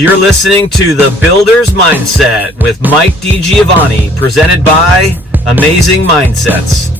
You're listening to The Builder's Mindset with Mike DiGiovanni, presented by Amazing Mindsets.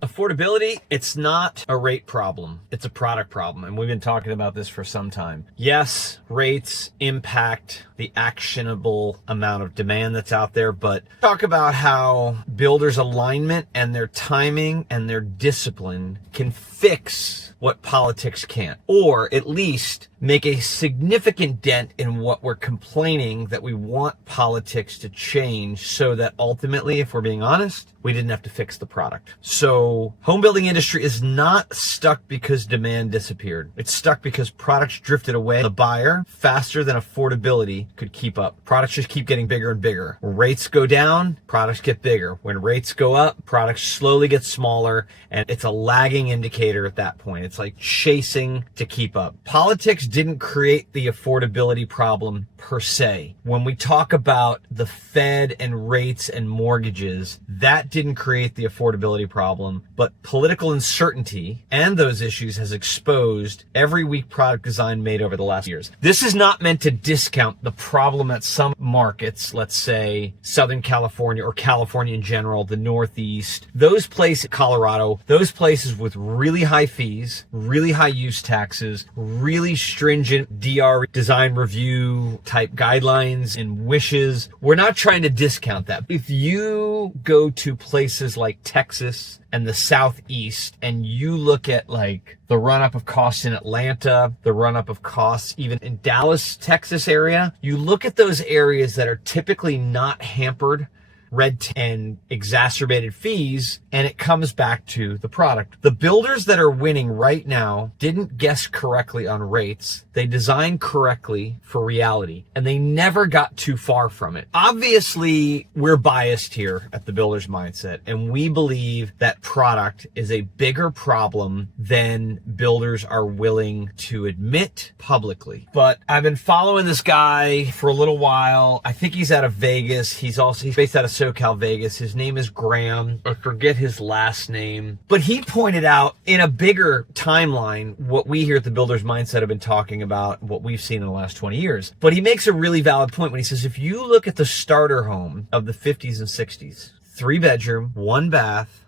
Affordability, it's not a rate problem. It's a product problem. And we've been talking about this for some time. Yes, rates impact the actionable amount of demand that's out there, but talk about how builders' alignment and their timing and their discipline can fix what politics can't, or at least make a significant dent in what we're complaining that we want politics to change, so that ultimately, if we're being honest, we didn't have to fix the product. So home building industry is not stuck because demand disappeared. It's stuck because products drifted away. The buyer, faster than affordability could keep up. Products just keep getting bigger and bigger. When rates go down, products get bigger. When rates go up, products slowly get smaller, and it's a lagging indicator at that point. It's like chasing to keep up. Politics didn't create the affordability problem per se. When we talk about the Fed and rates and mortgages, that didn't create the affordability problem, but political uncertainty and those issues has exposed every weak product design made over the last years. This is not meant to discount the problem at some markets, let's say Southern California or California in general, the Northeast, those places, Colorado, those places with really high fees, really high use taxes, really stringent DR design review type guidelines and wishes. We're not trying to discount that. If you go to places like Texas and the Southeast, and you look at like the run-up of costs in Atlanta, the run-up of costs even in Dallas, Texas area, you look at those areas that are typically not hampered red tape and exacerbated fees, and it comes back to the product. The builders that are winning right now didn't guess correctly on rates. They designed correctly for reality, and they never got too far from it. Obviously, we're biased here at the Builder's Mindset, and we believe that product is a bigger problem than builders are willing to admit publicly. But I've been following this guy for a little while. I think he's out of Vegas. He's based out of SoCal Vegas. His name is Graham. I forget his last name. But he pointed out in a bigger timeline what we here at the Builder's Mindset have been talking about, what we've seen in the last 20 years. But he makes a really valid point when he says, if you look at the starter home of the 50s and 60s, 3-bedroom, 1 bath,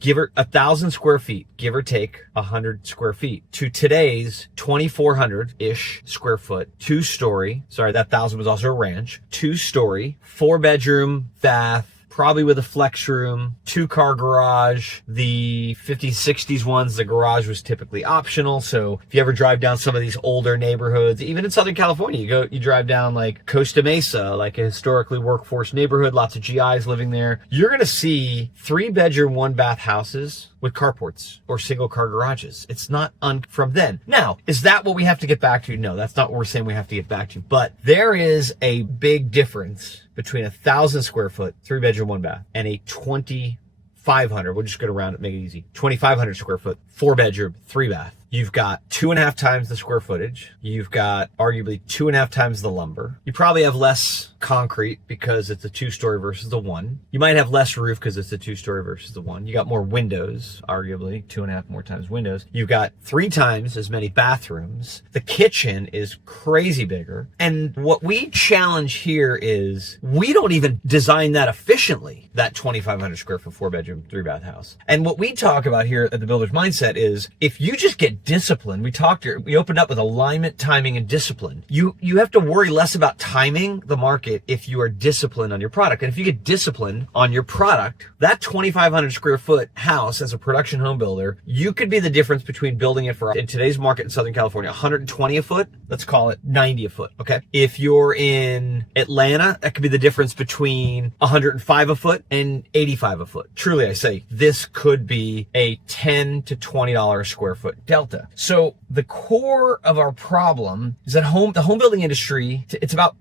give her 1,000 square feet, give or take 100 square feet, to today's 2,400-ish square foot, 2-story. Sorry, that 1,000 was also a ranch. 2-story, 4-bedroom, bath, probably with a flex room, 2-car garage. The 50s, 60s ones, the garage was typically optional. So if you ever drive down some of these older neighborhoods, even in Southern California, you drive down like Costa Mesa, like a historically workforce neighborhood, lots of GIs living there. You're going to see 3-bedroom, 1-bath houses with carports or single car garages. It's not from then. Now, is that what we have to get back to? No, that's not what we're saying we have to get back to. But there is a big difference between 1,000 square foot, 3-bedroom, 1-bath, and a 2,500, we'll just go around it, make it easy, 2,500 square foot, 4-bedroom, 3-bath. You've got 2.5 times the square footage. You've got arguably 2.5 times the lumber. You probably have less concrete because it's a 2-story versus the 1. You might have less roof because it's a 2-story versus the 1. You got more windows, arguably 2.5 more times windows. You've got 3 times as many bathrooms. The kitchen is crazy bigger. And what we challenge here is we don't even design that efficiently, that 2,500 square foot, 4-bedroom, 3-bath house. And what we talk about here at the Builder's Mindset is if you just get discipline. We opened up with alignment, timing, and discipline. You have to worry less about timing the market if you are disciplined on your product. And if you get disciplined on your product, that 2,500 square foot house as a production home builder, you could be the difference between building it for, in today's market in Southern California, 120 a foot, let's call it 90 a foot, okay? If you're in Atlanta, that could be the difference between 105 a foot and 85 a foot. Truly, I say, this could be a $10 to $20 a square foot delta. So the core of our problem is that the home building industry,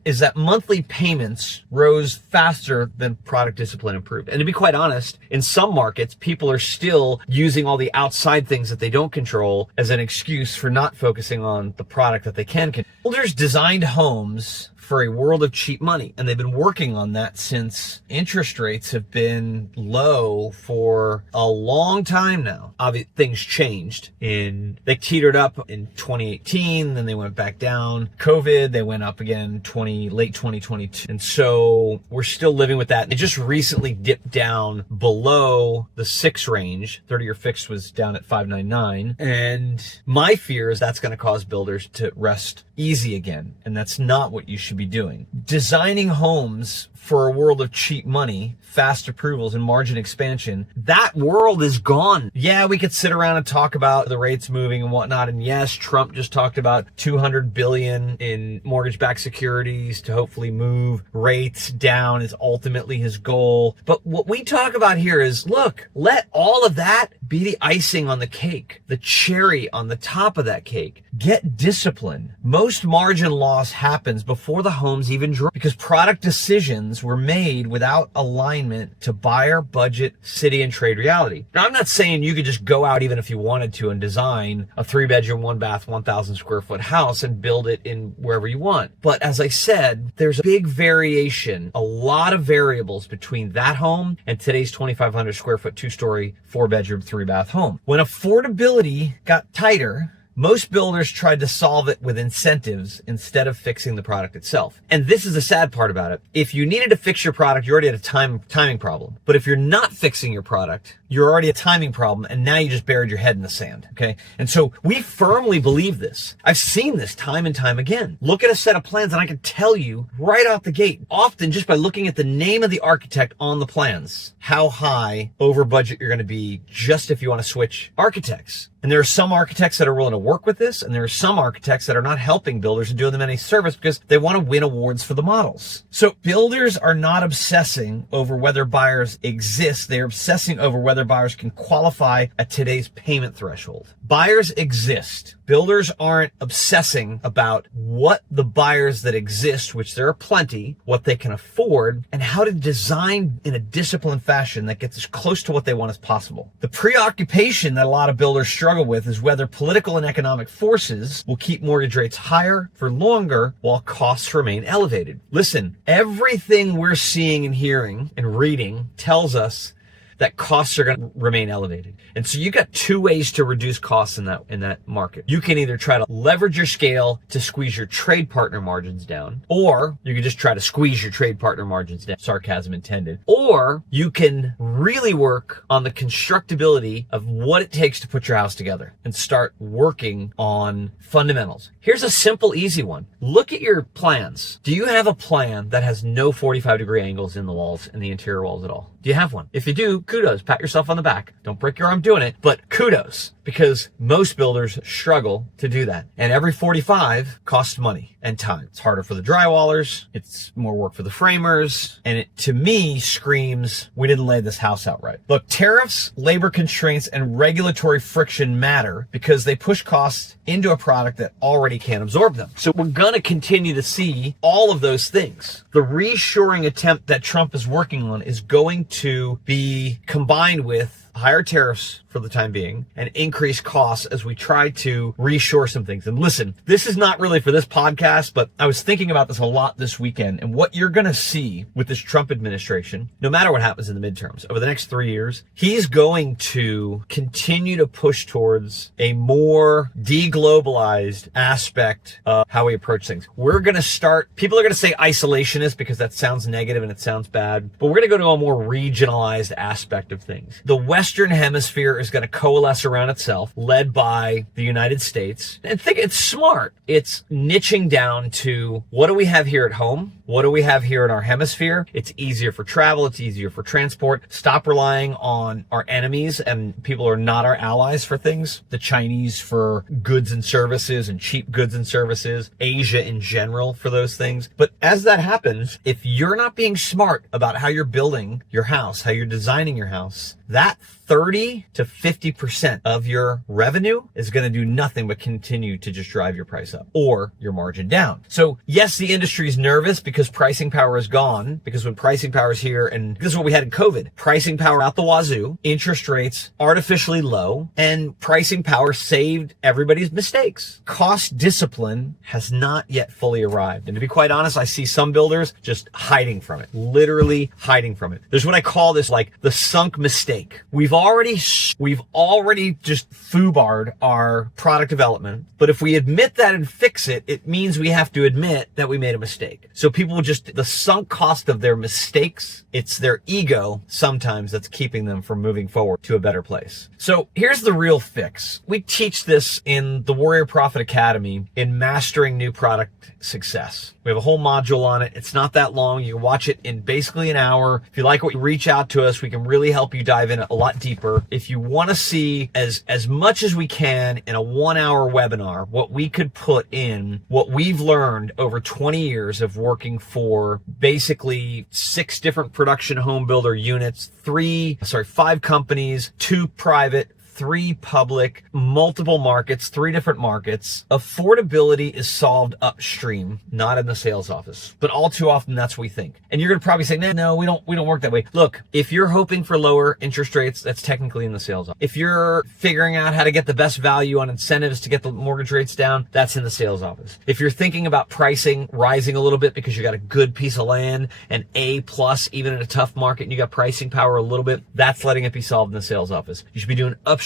is that monthly payments rose faster than product discipline improved. And to be quite honest, in some markets, people are still using all the outside things that they don't control as an excuse for not focusing on the product that they can control. Builders designed homes for a world of cheap money. And they've been working on that since interest rates have been low for a long time now. Obviously, things changed they teetered up in 2018, then they went back down. COVID, they went up again late 2022. And so we're still living with that. It just recently dipped down below the 6 range. 30-year fixed was down at 5.99. And my fear is that's going to cause builders to rest easy again. And that's not what you should be doing. Designing homes for a world of cheap money, fast approvals, and margin expansion, that world is gone. Yeah, we could sit around and talk about the rates moving and whatnot. And yes, Trump just talked about $200 billion in mortgage-backed securities to hopefully move rates down is ultimately his goal. But what we talk about here is, look, let all of that be the icing on the cake, the cherry on the top of that cake. Get discipline. Most margin loss happens before the homes even drop because product decisions were made without alignment to buyer, budget, city, and trade reality. Now, I'm not saying you could just go out even if you wanted to and design a 3-bedroom, 1-bath, 1,000 square foot house and build it in wherever you want. But as I said, there's a big variation, a lot of variables between that home and today's 2,500 square foot, 2-story, 4-bedroom, 3-bath home. When affordability got tighter, most builders tried to solve it with incentives instead of fixing the product itself. And this is the sad part about it. If you needed to fix your product, you already had a timing problem. But if you're not fixing your product, you're already a timing problem, and now you just buried your head in the sand, okay? And so we firmly believe this. I've seen this time and time again. Look at a set of plans, and I can tell you right out the gate, often just by looking at the name of the architect on the plans, how high over budget you're going to be just if you want to switch architects. And there are some architects that are willing to work with this, and there are some architects that are not helping builders and doing them any service because they want to win awards for the models. So builders are not obsessing over whether buyers exist. They're obsessing over whether buyers can qualify at today's payment threshold. Buyers exist. Builders aren't obsessing about what the buyers that exist, which there are plenty, what they can afford, and how to design in a disciplined fashion that gets as close to what they want as possible. The preoccupation that a lot of builders struggle with is whether political and economic forces will keep mortgage rates higher for longer while costs remain elevated. Listen, everything we're seeing and hearing and reading tells us that costs are going to remain elevated. And so you got 2 ways to reduce costs in that market. You can either try to leverage your scale to squeeze your trade partner margins down, or you can just try to squeeze your trade partner margins down, sarcasm intended, or you can really work on the constructability of what it takes to put your house together and start working on fundamentals. Here's a simple, easy one. Look at your plans. Do you have a plan that has no 45-degree angles in the walls, in the interior walls at all? Do you have one? If you do, kudos, pat yourself on the back. Don't break your arm doing it, but kudos, because most builders struggle to do that. And every 45 costs money and time. It's harder for the drywallers. It's more work for the framers. And it, to me, screams, we didn't lay this house out right. Look, tariffs, labor constraints, and regulatory friction matter because they push costs into a product that already can't absorb them. So we're going to continue to see all of those things. The reshoring attempt that Trump is working on is going to be combined with higher tariffs for the time being and increased costs as we try to reshore some things. And listen, this is not really for this podcast, but I was thinking about this a lot this weekend, and what you're going to see with this Trump administration, no matter what happens in the midterms over the next 3 years, he's going to continue to push towards a more deglobalized aspect of how we approach things. We're going to start, people are going to say isolationist because that sounds negative and it sounds bad, but we're going to go to a more regionalized aspect of things. The Western Hemisphere is going to coalesce around itself, led by the United States. And think it's smart. It's niching down to what do we have here at home? What do we have here in our hemisphere? It's easier for travel. It's easier for transport. Stop relying on our enemies and people who are not our allies for things. The Chinese for goods and services and cheap goods and services. Asia in general for those things. But as that happens, if you're not being smart about how you're building your house, how you're designing your house, that 30 to 50% of your revenue is going to do nothing but continue to just drive your price up or your margin down. So yes, the industry is nervous because pricing power is gone, because when pricing power is here, and this is what we had in COVID, pricing power out the wazoo, interest rates artificially low, and pricing power saved everybody's mistakes. Cost discipline has not yet fully arrived. And to be quite honest, I see some builders just hiding from it, literally hiding from it. There's what I call this like the sunk mistake mistake. We've already just foobarred our product development, but if we admit that and fix it, it means we have to admit that we made a mistake. So people the sunk cost of their mistakes, it's their ego sometimes that's keeping them from moving forward to a better place. So here's the real fix. We teach this in the Warrior Profit Academy in Mastering New Product Success. We have a whole module on it. It's not that long. You can watch it in basically an hour. If you like what you reach out to us, we can really help you dive in a lot deeper. If you want to see as much as we can in a 1-hour webinar, what we could put in, what we've learned over 20 years of working for basically 6 different production home builder units, 5 companies, 2 private, 3 public, multiple markets, 3 different markets. Affordability is solved upstream, not in the sales office. But all too often, that's what we think. And you're going to probably say, no, we don't work that way. Look, if you're hoping for lower interest rates, that's technically in the sales office. If you're figuring out how to get the best value on incentives to get the mortgage rates down, that's in the sales office. If you're thinking about pricing rising a little bit because you got a good piece of land, an A+, even in a tough market, and you got pricing power a little bit, that's letting it be solved in the sales office. You should be doing upstream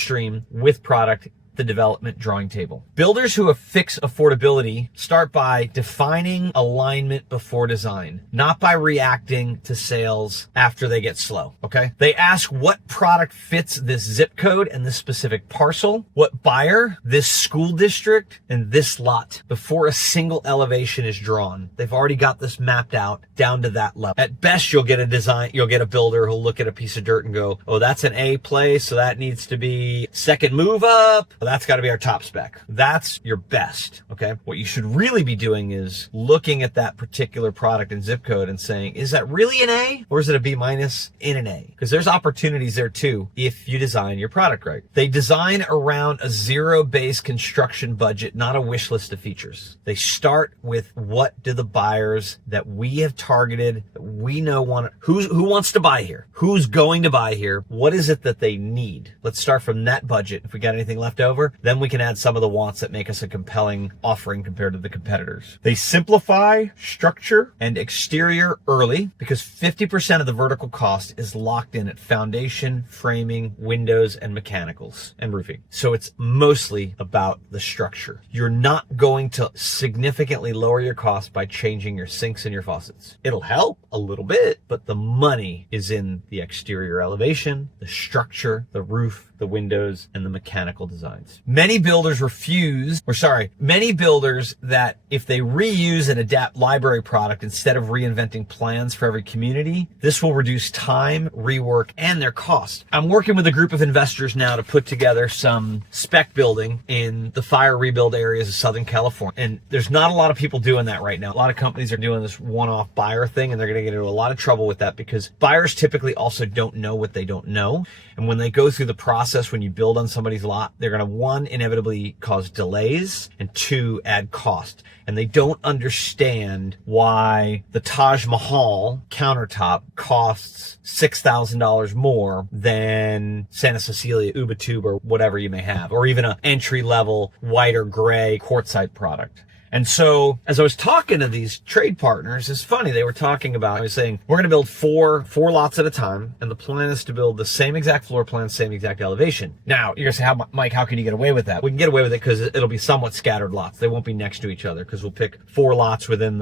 with product, the development drawing table. Builders who affix affordability start by defining alignment before design, not by reacting to sales after they get slow, okay? They ask what product fits this zip code and this specific parcel, what buyer, this school district, and this lot before a single elevation is drawn. They've already got this mapped out down to that level. At best, you'll get a builder who'll look at a piece of dirt and go, oh, that's an A place, so that needs to be second move up. That's got to be our top spec. That's your best, okay? What you should really be doing is looking at that particular product and zip code and saying, is that really an A or is it a B- in an A? Because there's opportunities there too if you design your product right. They design around a zero-based construction budget, not a wish list of features. They start with what do the buyers that we have targeted, that we know who wants to buy here? Who's going to buy here? What is it that they need? Let's start from that budget. If we got anything left over, then we can add some of the wants that make us a compelling offering compared to the competitors. They simplify structure and exterior early because 50% of the vertical cost is locked in at foundation, framing, windows, and mechanicals and roofing. So it's mostly about the structure. You're not going to significantly lower your cost by changing your sinks and your faucets. It'll help a little bit, but the money is in the exterior elevation, the structure, the roof, the windows, and the mechanical designs. Many builders that if they reuse and adapt library product instead of reinventing plans for every community, this will reduce time, rework, and their cost. I'm working with a group of investors now to put together some spec building in the fire rebuild areas of Southern California. And there's not a lot of people doing that right now. A lot of companies are doing this one-off buyer thing, and they're going to get into a lot of trouble with that because buyers typically also don't know what they don't know. And when they go through the process, when you build on somebody's lot, they're going to, 1, inevitably cause delays, and 2, add cost. And they don't understand why the Taj Mahal countertop costs $6,000 more than Santa Cecilia Ubatuba or whatever you may have, or even an entry-level white or gray quartzite product. And so as I was talking to these trade partners, it's funny, I was saying, we're going to build four lots at a time. And the plan is to build the same exact floor plan, same exact elevation. Now you're going to say, Mike, how can you get away with that? We can get away with it because it'll be somewhat scattered lots. They won't be next to each other because we'll pick 4 lots within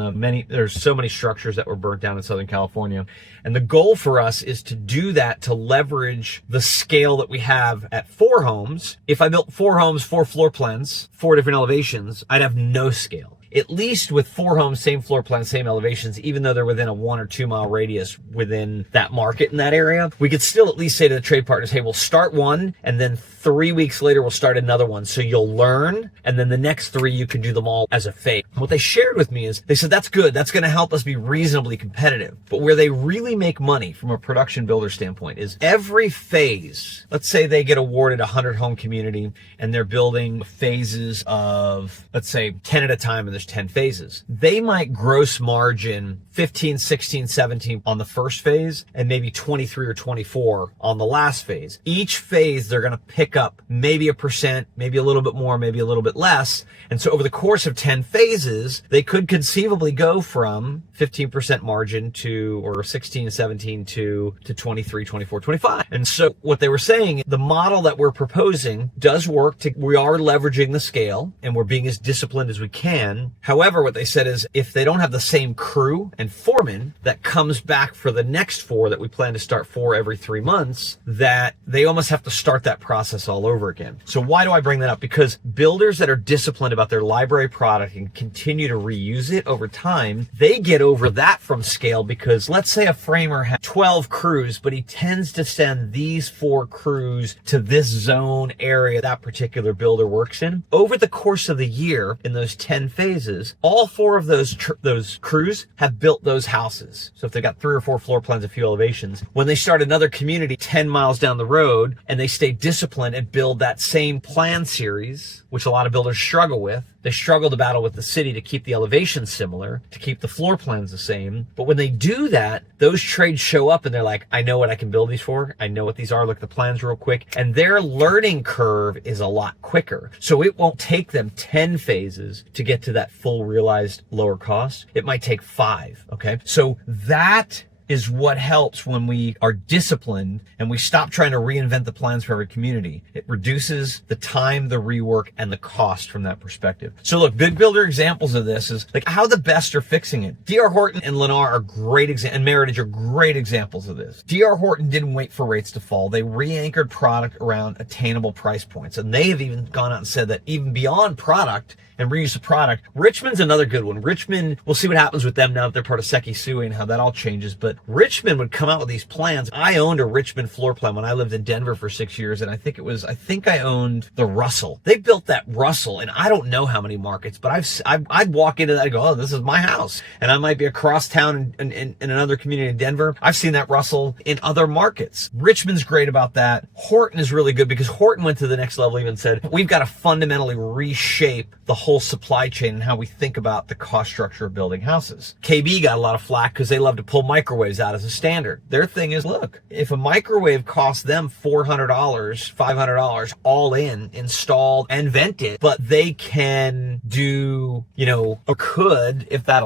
there's so many structures that were burnt down in Southern California. And the goal for us is to do that, to leverage the scale that we have at 4 homes. If I built 4 homes, 4 floor plans, 4 different elevations, I'd have no scale. At least with 4 homes, same floor plan, same elevations, even though they're within a 1 or 2 mile radius within that market in that area, we could still at least say to the trade partners, hey, we'll start one, and then 3 weeks later, we'll start another one. So you'll learn, and then the next 3, you can do them all as a phase. What they shared with me is, they said, that's good. That's going to help us be reasonably competitive. But where they really make money from a production builder standpoint is every phase. Let's say they get awarded a 100 home community, and they're building phases of, let's say, 10 at a time in the there's 10 phases. They might gross margin 15, 16, 17 on the first phase and maybe 23 or 24 on the last phase. Each phase, they're going to pick up maybe 1%, maybe a little bit more, maybe a little bit less. And so over the course of 10 phases, they could conceivably go from 15% margin to, or 16, 17 to 23, 24, 25. And so what they were saying, the model that we're proposing does work. We are leveraging the scale and we're being as disciplined as we can. However, what they said is if they don't have the same crew and foreman that comes back for the next 4 that we plan to start 4 every 3 months, that they almost have to start that process all over again. So why do I bring that up? Because builders that are disciplined about their library product and continue to reuse it over time, they get over that from scale, because let's say a framer has 12 crews, but he tends to send these 4 crews to this zone area that particular builder works in. Over the course of the year, in those 10 phases, all 4 of those crews have built those houses. So if they got 3 or 4 floor plans, a few elevations, when they start another community 10 miles down the road and they stay disciplined and build that same plan series, which a lot of builders struggle with, they struggle to battle with the city to keep the elevations similar, to keep the floor plans the same. But when they do that, those trades show up and they're like, I know what I can build these for. I know what these are. Look at the plans real quick. And their learning curve is a lot quicker. So it won't take them 10 phases to get to that full realized lower cost. It might take 5. Okay. So that is what helps when we are disciplined and we stop trying to reinvent the plans for every community. It reduces the time, the rework, and the cost from that perspective. So look, big builder examples of this is like how the best are fixing it. D.R. Horton and Lennar are great examples, and Meritage are great examples of this. D.R. Horton didn't wait for rates to fall. They re-anchored product around attainable price points. And they have even gone out and said that even beyond product and reuse of product, Richmond's another good one. Richmond, we'll see what happens with them now that they're part of Sekisui and how that all changes. But Richmond would come out with these plans. I owned a Richmond floor plan when I lived in Denver for 6 years, and I think I owned the Russell. They built that Russell, and I don't know how many markets, but I'd walk into that and go, oh, this is my house. And I might be across town in another community in Denver. I've seen that Russell in other markets. Richmond's great about that. Horton is really good because Horton went to the next level, even said, we've got to fundamentally reshape the whole supply chain and how we think about the cost structure of building houses. KB got a lot of flack because they love to pull microwaves out as a standard. Their thing is, look, if a microwave costs them $400, $500 all in, installed and vented, but they can do, or could, if they're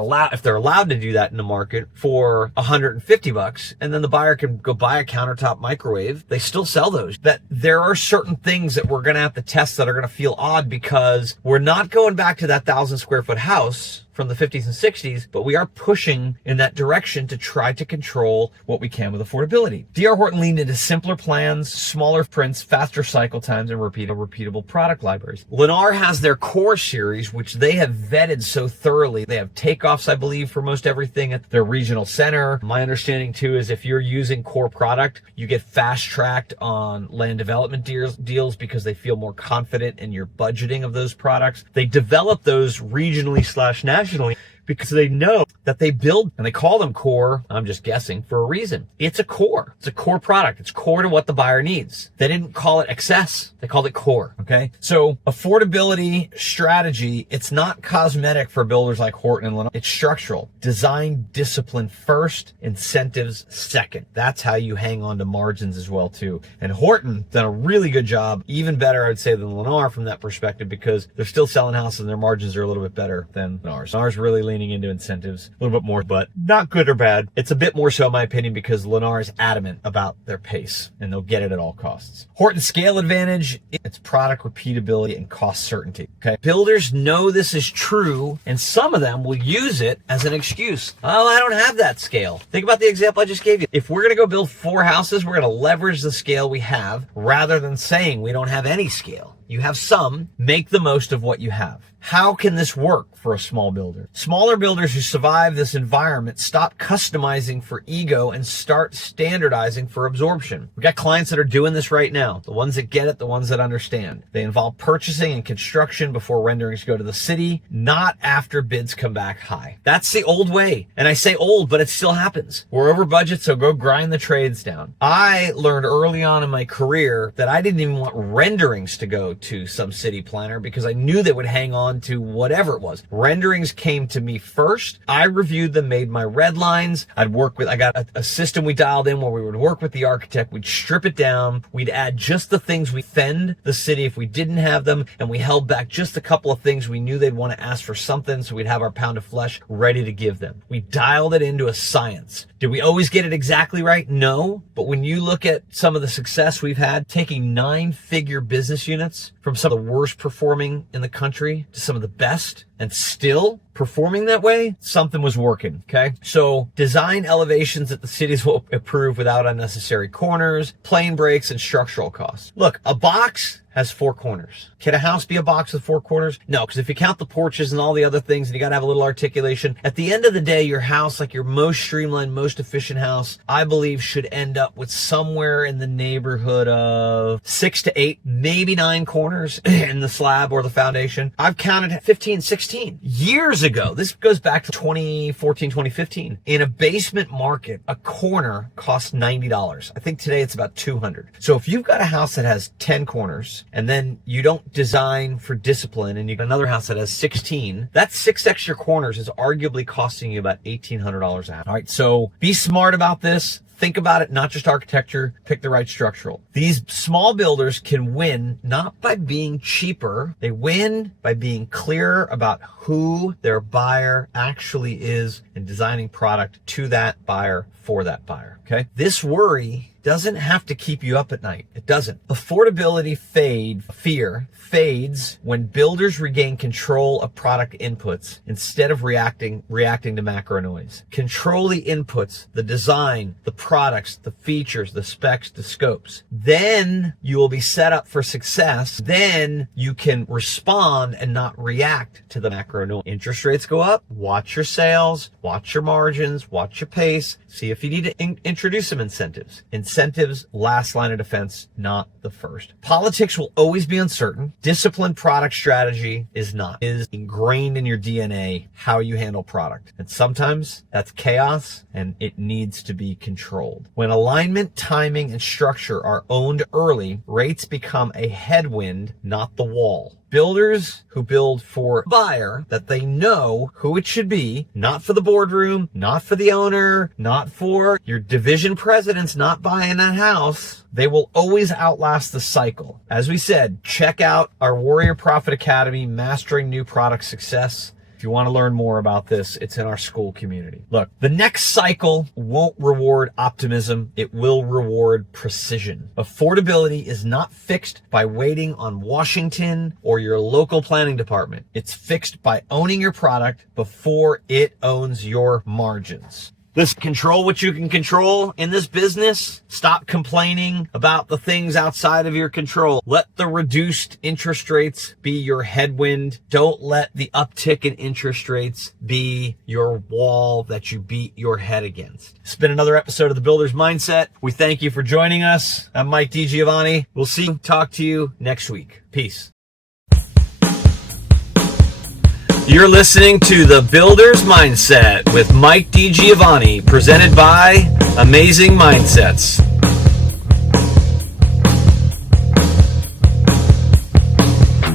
allowed to do that in the market for $150, and then the buyer can go buy a countertop microwave, they still sell those. That there are certain things that we're going to have to test that are going to feel odd because we're not going back to that 1,000 square foot house from the 50s and 60s, but we are pushing in that direction to try to control what we can with affordability. D.R. Horton leaned into simpler plans, smaller prints, faster cycle times, and repeatable product libraries. Lennar has their core series, which they have vetted so thoroughly. They have takeoffs, I believe, for most everything at their regional center. My understanding too is if you're using core product, you get fast tracked on land development deals because they feel more confident in your budgeting of those products. They develop those regionally/nationally because they know that they build, and they call them core, I'm just guessing, for a reason. It's a core. It's a core product. It's core to what the buyer needs. They didn't call it excess. They called it core, okay? So affordability strategy, it's not cosmetic for builders like Horton and Lennar. It's structural. Design discipline first, incentives second. That's how you hang on to margins as well, too. And Horton done a really good job, even better, I would say, than Lennar from that perspective, because they're still selling houses and their margins are a little bit better than Lennar's. Lennar's really leaning into incentives a little bit more, but not good or bad. It's a bit more so, in my opinion, because Lennar is adamant about their pace and they'll get it at all costs. Horton's scale advantage, it's product repeatability and cost certainty. Okay. Builders know this is true, and some of them will use it as an excuse. Oh, I don't have that scale. Think about the example I just gave you. If we're going to go build 4 houses, we're going to leverage the scale we have rather than saying we don't have any scale. You have some, make the most of what you have. How can this work for a small builder? Small smaller builders who survive this environment stop customizing for ego and start standardizing for absorption. We got clients that are doing this right now. The ones that get it, the ones that understand. They involve purchasing and construction before renderings go to the city, not after bids come back high. That's the old way. And I say old, but it still happens. We're over budget, so go grind the trades down. I learned early on in my career that I didn't even want renderings to go to some city planner because I knew they would hang on to whatever it was. Renderings came to me first. I reviewed them, made my red lines. I got a system we dialed in where we would work with the architect. We'd strip it down. We'd add just the things we fend the city if we didn't have them, and we held back just a couple of things we knew they'd want to ask for something, so we'd have our pound of flesh ready to give them. We dialed it into a science. Did we always get it exactly right? No. But when you look at some of the success we've had, taking 9-figure business units from some of the worst performing in the country to some of the best and still performing that way, something was working, okay? So design elevations that the cities will approve without unnecessary corners, plane breaks, and structural costs. Look, a box has 4 corners. Can a house be a box with 4 corners? No, because if you count the porches and all the other things, and you gotta have a little articulation, at the end of the day, your house, like your most streamlined, most efficient house, I believe should end up with somewhere in the neighborhood of 6 to 8, maybe 9 corners in the slab or the foundation. I've counted 15, 16 years ago. This goes back to 2014, 2015. In a basement market, a corner costs $90. I think today it's about $200. So if you've got a house that has 10 corners, and then you don't design for discipline, and you got another house that has 16, that 6 extra corners is arguably costing you about $1,800 a house. All right, so be smart about this. Think about it, not just architecture, pick the right structural. These small builders can win not by being cheaper, they win by being clearer about who their buyer actually is and designing product to that buyer for that buyer, okay? This worry doesn't have to keep you up at night. It doesn't. Affordability fear fades when builders regain control of product inputs instead of reacting to macro noise. Control the inputs, the design, the products, the features, the specs, the scopes. Then you will be set up for success. Then you can respond and not react to the macro noise. Interest rates go up, watch your sales, watch your margins, watch your pace, see if you need to introduce some incentives. Incentives, last line of defense, not the first. Politics will always be uncertain. Disciplined product strategy is not. It is ingrained in your DNA how you handle product. And sometimes that's chaos and it needs to be controlled. When alignment, timing, and structure are owned early, rates become a headwind, not the wall. Builders who build for a buyer that they know who it should be, not for the boardroom, not for the owner, not for your division presidents not buying that house, they will always outlast the cycle. As we said, check out our Warrior Profit Academy, Mastering New Product Success. If you want to learn more about this, it's in our school community. Look, the next cycle won't reward optimism. It will reward precision. Affordability is not fixed by waiting on Washington or your local planning department. It's fixed by owning your product before it owns your margins. Listen, control what you can control in this business. Stop complaining about the things outside of your control. Let the reduced interest rates be your headwind. Don't let the uptick in interest rates be your wall that you beat your head against. It's been another episode of The Builder's Mindset. We thank you for joining us. I'm Mike DiGiovanni. We'll talk to you next week. Peace. You're listening to The Builder's Mindset with Mike DiGiovanni, presented by Amazing Mindsets.